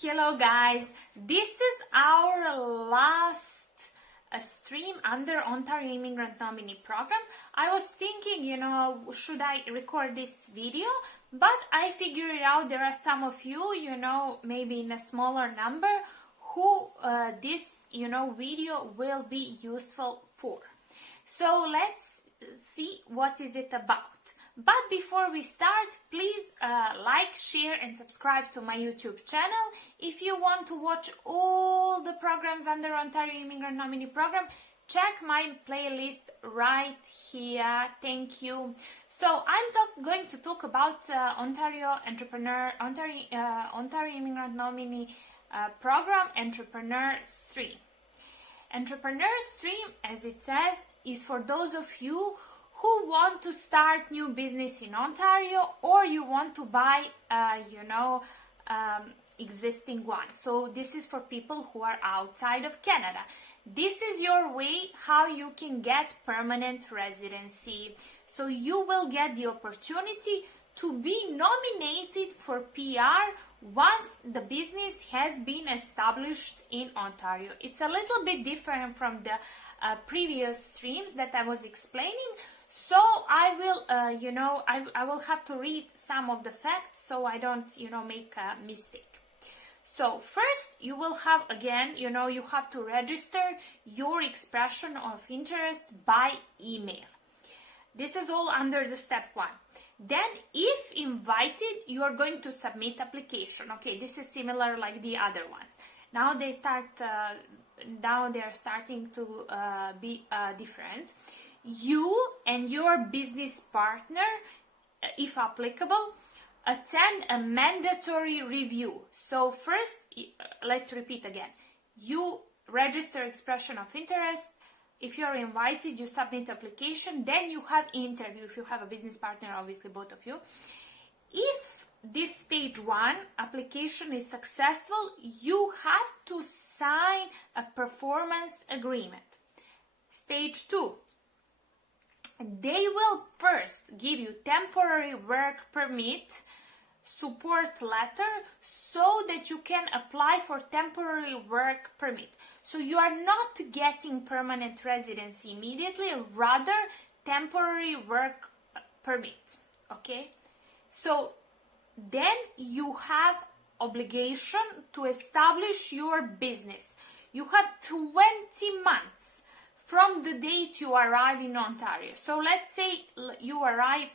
Hello guys, this is our last stream under Ontario Immigrant Nominee Program. I was thinking, should I record this video? But I figured out there are some of you, maybe in a smaller number, who this, video will be useful for. So let's see what is it about. But before we start, please like, share and subscribe to my YouTube channel. If you want to watch all the programs under Ontario Immigrant Nominee Program, check my playlist right here. Thank you. So I'm going to talk about Ontario Immigrant Nominee Program Entrepreneur Stream. Entrepreneur Stream, as it says, is for those of you who want to start new business in Ontario, or you want to buy, existing one. So this is for people who are outside of Canada. This is your way how you can get permanent residency. So you will get the opportunity to be nominated for PR once the business has been established in Ontario. It's a little bit different from the previous streams that I was explaining. So I will, I will have to read some of the facts so I don't, make a mistake. So first you will have, again, you have to register your expression of interest by email. This is all under the step 1. Then if invited, you are going to submit application. Okay, this is similar like the other ones. Now they are starting to be different. You and your business partner, if applicable, attend a mandatory review. So first, let's repeat again. You register expression of interest. If you're invited, you submit application. Then you have interview. If you have a business partner, obviously both of you. If this stage 1 application is successful, you have to sign a performance agreement. Stage 2. They will first give you temporary work permit support letter so that you can apply for temporary work permit. So you are not getting permanent residency immediately, rather temporary work permit. Okay? So then you have obligation to establish your business. You have 20 months from the date you arrive in Ontario. So let's say you arrive,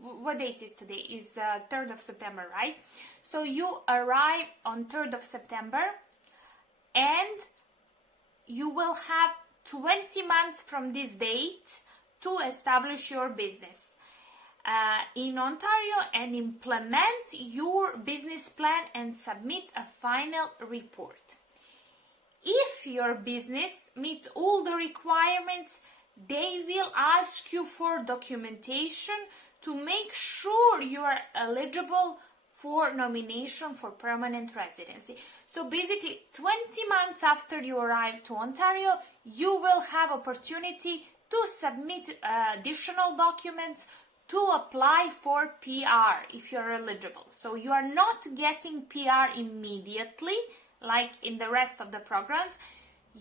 what date is today? Is 3rd of September, right? So you arrive on 3rd of September and you will have 20 months from this date to establish your business in Ontario and implement your business plan and submit a final report. If your business meets all the requirements, they will ask you for documentation to make sure you are eligible for nomination for permanent residency. So basically, 20 months after you arrive to Ontario, you will have opportunity to submit additional documents to apply for PR if you're eligible. So you are not getting PR immediately, like in the rest of the programs.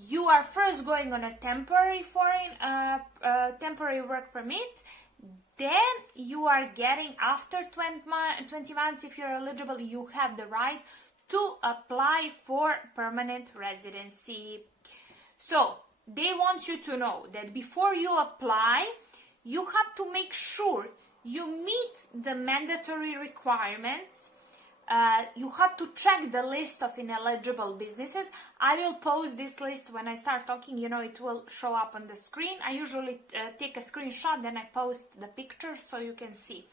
You are first going on a temporary temporary work permit. Then you are getting, after 20 months, if you're eligible, you have the right to apply for permanent residency. So they want you to know that before you apply, you have to make sure you meet the mandatory requirements. You have to check the list of ineligible businesses. I will post this list when I start talking, it will show up on the screen. I usually take a screenshot, then I post the picture so you can see.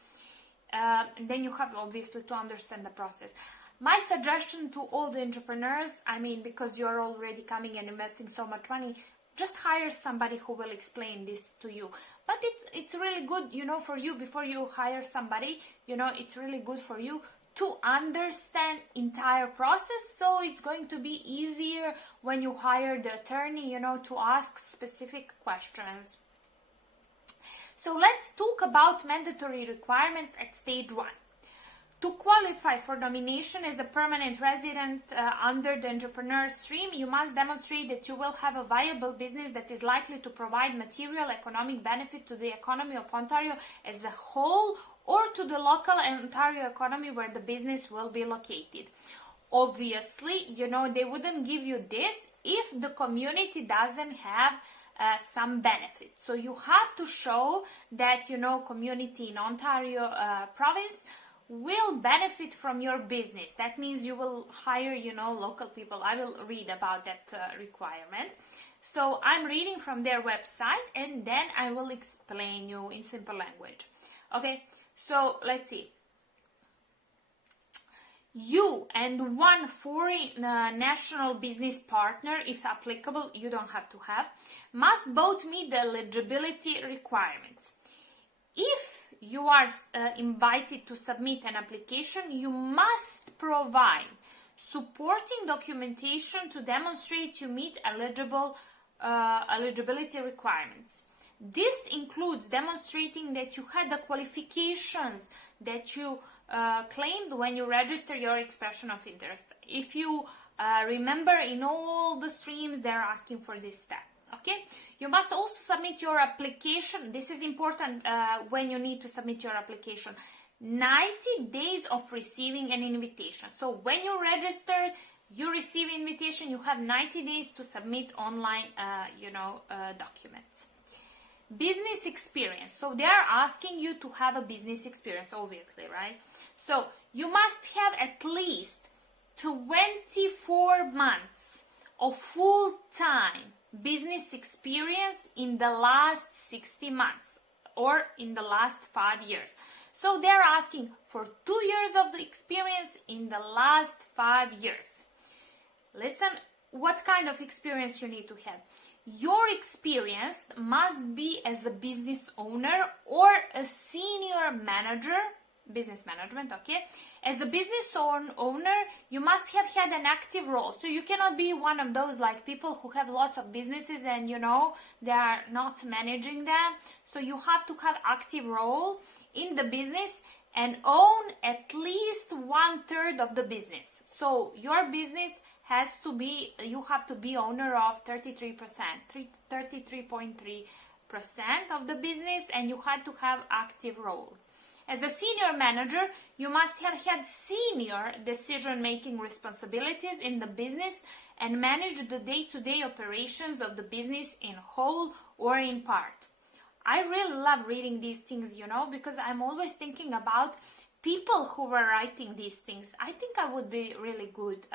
Then you have obviously to understand the process. My suggestion to all the entrepreneurs, because you're already coming and investing so much money, just hire somebody who will explain this to you. But it's really good, for you, before you hire somebody, it's really good for you to understand entire process, so it's going to be easier when you hire the attorney, to ask specific questions. So let's talk about mandatory requirements at stage 1. To qualify for nomination as a permanent resident under the entrepreneur stream, you must demonstrate that you will have a viable business that is likely to provide material economic benefit to the economy of Ontario as a whole or to the local Ontario economy where the business will be located. Obviously, they wouldn't give you this if the community doesn't have some benefit. So you have to show that, community in Ontario province will benefit from your business. That means you will hire, local people. I will read about that requirement. So I'm reading from their website and then I will explain you in simple language. Okay, so let's see. You and one foreign national business partner, if applicable, you don't have to have, must both meet the eligibility requirements. If you are invited to submit an application, you must provide supporting documentation to demonstrate you meet eligibility requirements. This includes demonstrating that you had the qualifications that you claimed when you register your expression of interest. If you remember, in all the streams, they're asking for this step. Okay, you must also submit your application. This is important when you need to submit your application. 90 days of receiving an invitation. So when you register, you receive invitation, you have 90 days to submit online, documents. Business experience. So they are asking you to have a business experience, obviously, right? So you must have at least 24 months of full-time business experience in the last 60 months or in the last 5 years. So they're asking for 2 years of the experience in the last 5 years. Listen, what kind of experience you need to have. Your experience must be as a business owner or a senior manager, business management, okay? As a business owner, you must have had an active role. So you cannot be one of those like people who have lots of businesses and they are not managing them. So you have to have active role in the business and own at least 1/3 of the business. So your business has to be, you have to be owner of 33.3% of the business, and you had to have active role. As a senior manager, you must have had senior decision-making responsibilities in the business and managed the day-to-day operations of the business in whole or in part. I really love reading these things, because I'm always thinking about people who were writing these things. I think I would be really good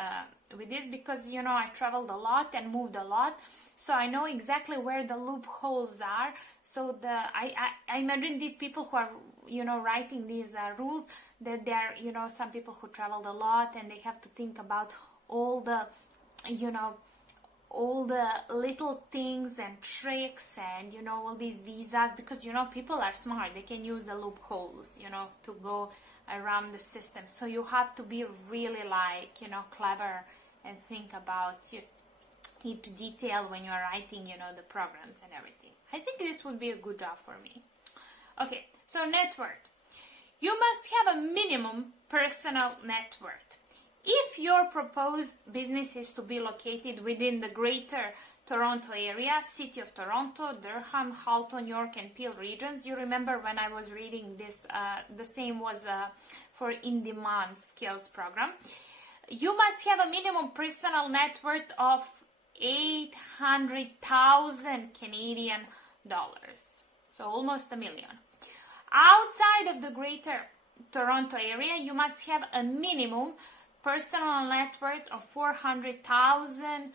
with this because, I traveled a lot and moved a lot. So I know exactly where the loopholes are. So I imagine these people who are, writing these rules, that they're, some people who traveled a lot and they have to think about all the, all the little things and tricks and, all these visas, because, people are smart. They can use the loopholes, to go around the system. So you have to be really clever and think about each detail when you're writing, the programs and everything. I think this would be a good job for me. Okay, so net worth. You must have a minimum personal net worth. If your proposed business is to be located within the Greater Toronto Area, City of Toronto, Durham, Halton, York, and Peel regions, you remember when I was reading this, the same was for in-demand skills program. You must have a minimum personal net worth of 800,000 Canadian dollars, so almost $1 million. Outside of the Greater Toronto Area, you must have a minimum personal net worth of 400,000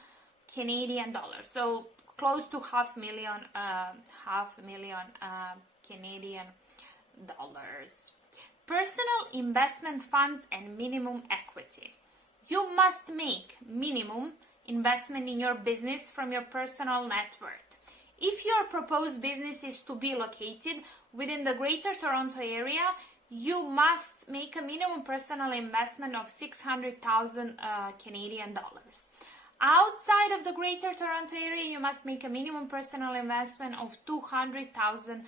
Canadian dollars, so close to $500,000 Canadian dollars. Personal investment funds and minimum equity. You must make minimum investment in your business from your personal net worth. If your proposed business is to be located within the Greater Toronto Area, you must make a minimum personal investment of 600,000 Canadian dollars. Outside of the Greater Toronto Area, you must make a minimum personal investment of 200,000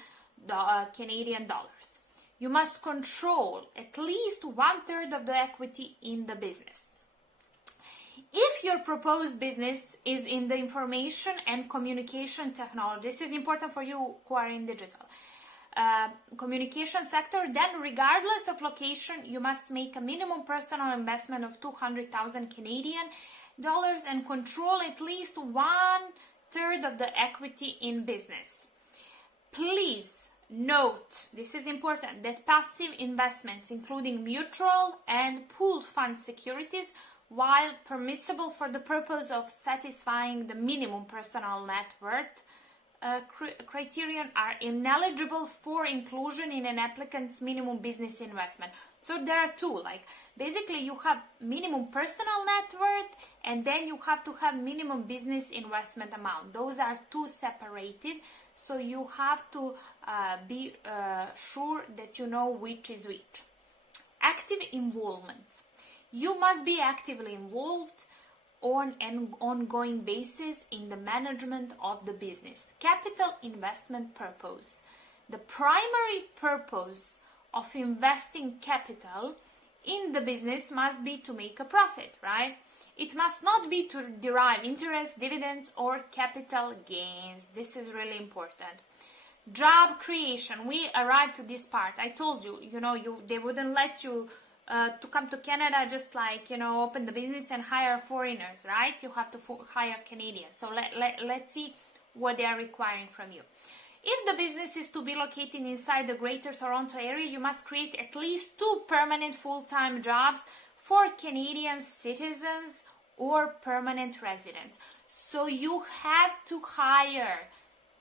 Canadian dollars. You must control at least 1/3 of the equity in the business. If your proposed business is in the information and communication technology, this is important for you who are in digital communication sector, then regardless of location, you must make a minimum personal investment of 200,000 Canadian dollars and control at least 1/3 of the equity in business. Please note, this is important, that passive investments, including mutual and pooled fund securities, while permissible for the purpose of satisfying the minimum personal net worth criterion, are ineligible for inclusion in an applicant's minimum business investment. So there are two, like basically you have minimum personal net worth and then you have to have minimum business investment amount. Those are two separated, so you have to be sure that you know which is which. Active involvement. You must be actively involved on an ongoing basis in the management of the business. Capital investment purpose. The primary purpose of investing capital in the business must be to make a profit, right? It must not be to derive interest, dividends, or capital gains. This is really important. Job creation. We arrived to this part. I told you, they wouldn't let you to come to Canada just like, open the business and hire foreigners, right? You have to hire Canadians. So let's see what they are requiring from you. If the business is to be located inside the Greater Toronto area, you must create at least 2 permanent full-time jobs for Canadian citizens or permanent residents. So you have to hire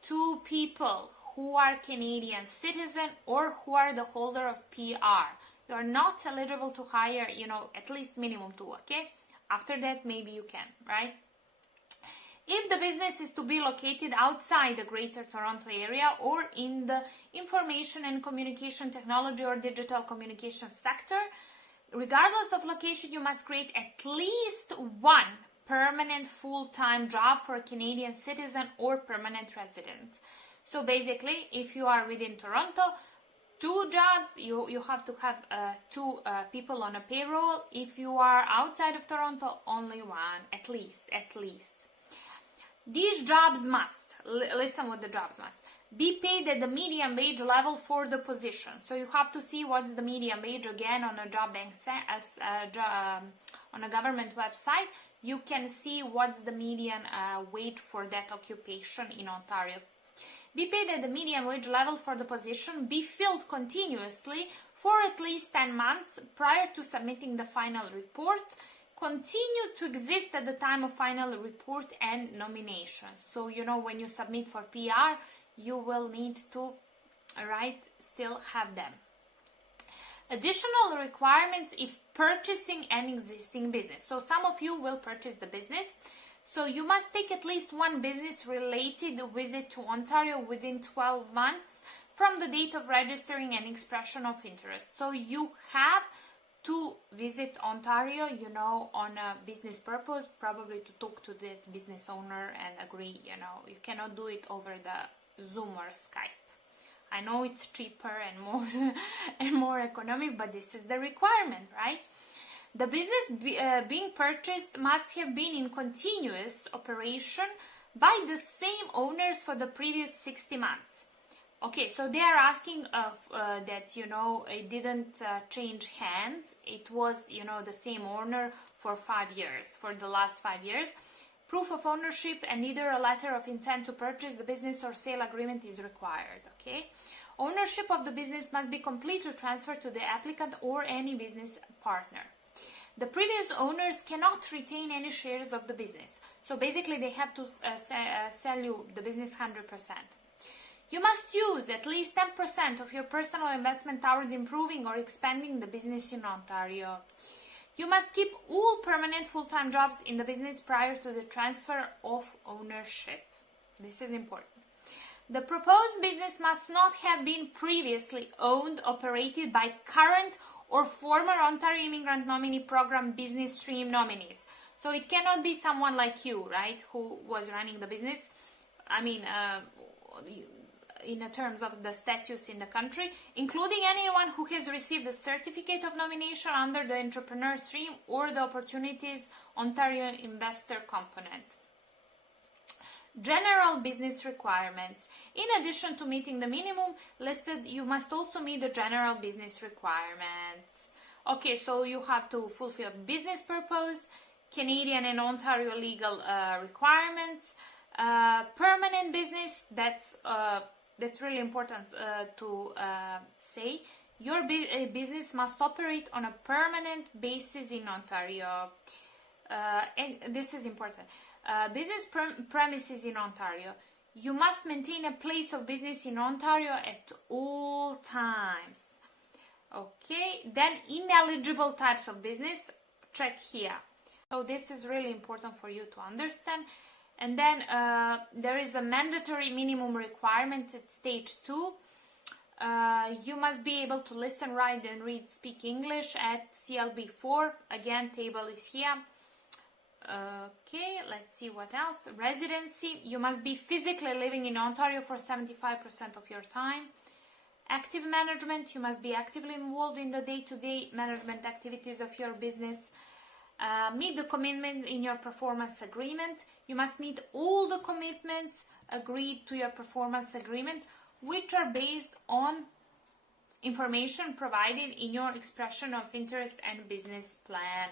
2 people who are Canadian citizen or who are the holder of PR. You are not eligible to hire, at least minimum 2, okay? After that, maybe you can, right? If the business is to be located outside the Greater Toronto area or in the information and communication technology or digital communication sector, regardless of location, you must create at least 1 permanent full-time job for a Canadian citizen or permanent resident. So basically, if you are within Toronto, 2 jobs, you have to have 2 people on a payroll. If you are outside of Toronto, only 1, at least. These jobs must, listen what the jobs must, be paid at the median wage level for the position. So you have to see what's the median wage again on a job bank, on a government website. You can see what's the median wage for that occupation in Ontario. Be paid at the median wage level for the position. Be filled continuously for at least 10 months prior to submitting the final report. Continue to exist at the time of final report and nomination. So, when you submit for PR, you will need to, still have them. Additional requirements if purchasing an existing business. So some of you will purchase the business. So you must take at least 1 business-related visit to Ontario within 12 months from the date of registering an expression of interest. So you have to visit Ontario, on a business purpose, probably to talk to the business owner and agree, You cannot do it over the Zoom or Skype. I know it's cheaper and more economic, but this is the requirement, right? The business being purchased must have been in continuous operation by the same owners for the previous 60 months. Okay, so they are asking that, it didn't change hands. It was, the same owner for 5 years, for the last 5 years. Proof of ownership and either a letter of intent to purchase the business or sale agreement is required, okay? Ownership of the business must be complete or transferred to the applicant or any business partner. The previous owners cannot retain any shares of the business. So basically they have to sell you the business 100%. You must use at least 10% of your personal investment towards improving or expanding the business in Ontario. You must keep all permanent full-time jobs in the business prior to the transfer of ownership. This is important. The proposed business must not have been previously owned, operated by current or former Ontario Immigrant Nominee Program business stream nominees. So it cannot be someone like you, right, who was running the business. I mean, in terms of the status in the country, including anyone who has received a certificate of nomination under the entrepreneur stream or the opportunities Ontario investor component. General business requirements. In addition to meeting the minimum listed, you must also meet the general business requirements. Okay, so you have to fulfill business purpose, Canadian and Ontario legal requirements, permanent business. That's really important to say. Your business must operate on a permanent basis in Ontario. And this is important. Business premises in Ontario. You must maintain a place of business in Ontario at all times. Okay, then ineligible types of business, check here. So this is really important for you to understand. And then there is a mandatory minimum requirement at stage 2. You must be able to listen, write, and read, speak English at CLB4. Again, table is here. Okay, let's see what else. Residency. You must be physically living in Ontario for 75% of your time. Active management. You must be actively involved in the day-to-day management activities of your business. Meet the commitment in your performance agreement. You must meet all the commitments agreed to your performance agreement, which are based on information provided in your expression of interest and business plan.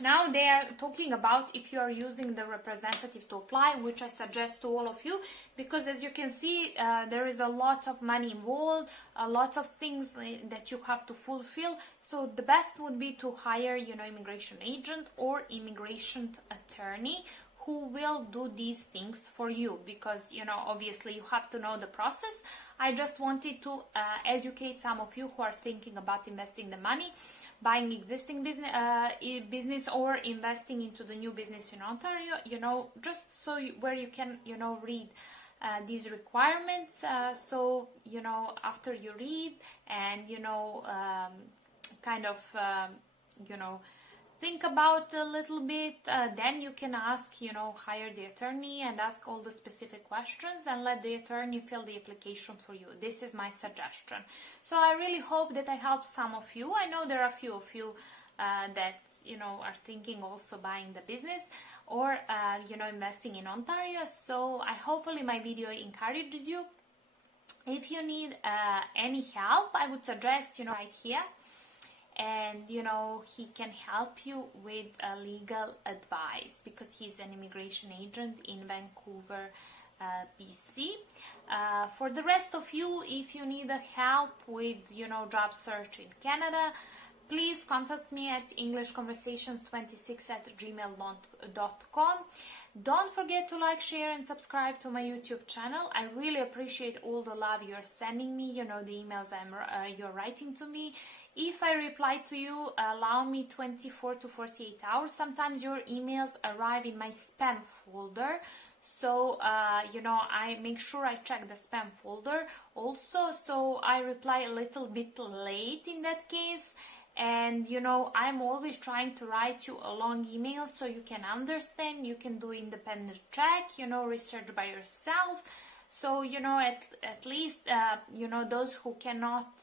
Now they are talking about if you are using the representative to apply, which I suggest to all of you, because as you can see, there is a lot of money involved, a lot of things that you have to fulfill. So the best would be to hire, immigration agent or immigration attorney who will do these things for you, because, obviously you have to know the process. I just wanted to educate some of you who are thinking about investing the money, buying existing business or investing into the new business in Ontario, just so where you can, read these requirements. So, after you read and, think about a little bit, then you can ask, hire the attorney and ask all the specific questions and let the attorney fill the application for you. This is my suggestion. So I really hope that I helped some of you. I know there are a few of you that, are thinking also buying the business or, investing in Ontario. So hopefully my video encouraged you. If you need any help, I would suggest, right here. And he can help you with legal advice because he's an immigration agent in Vancouver, BC. For the rest of you, if you need help with job search in Canada, please contact me at englishconversations26@gmail.com. Don't forget to like, share and subscribe to my YouTube channel. I really appreciate all the love you're sending me, the emails you're writing to me. If I reply to you, allow me 24 to 48 hours. Sometimes your emails arrive in my spam folder. So, I make sure I check the spam folder also. So I reply a little bit late in that case. And, I'm always trying to write you a long email so you can understand. You can do independent check, research by yourself. So, at least, those who cannot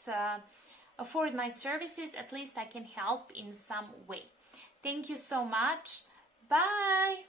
afford my services, at least I can help in some way. Thank you so much. Bye.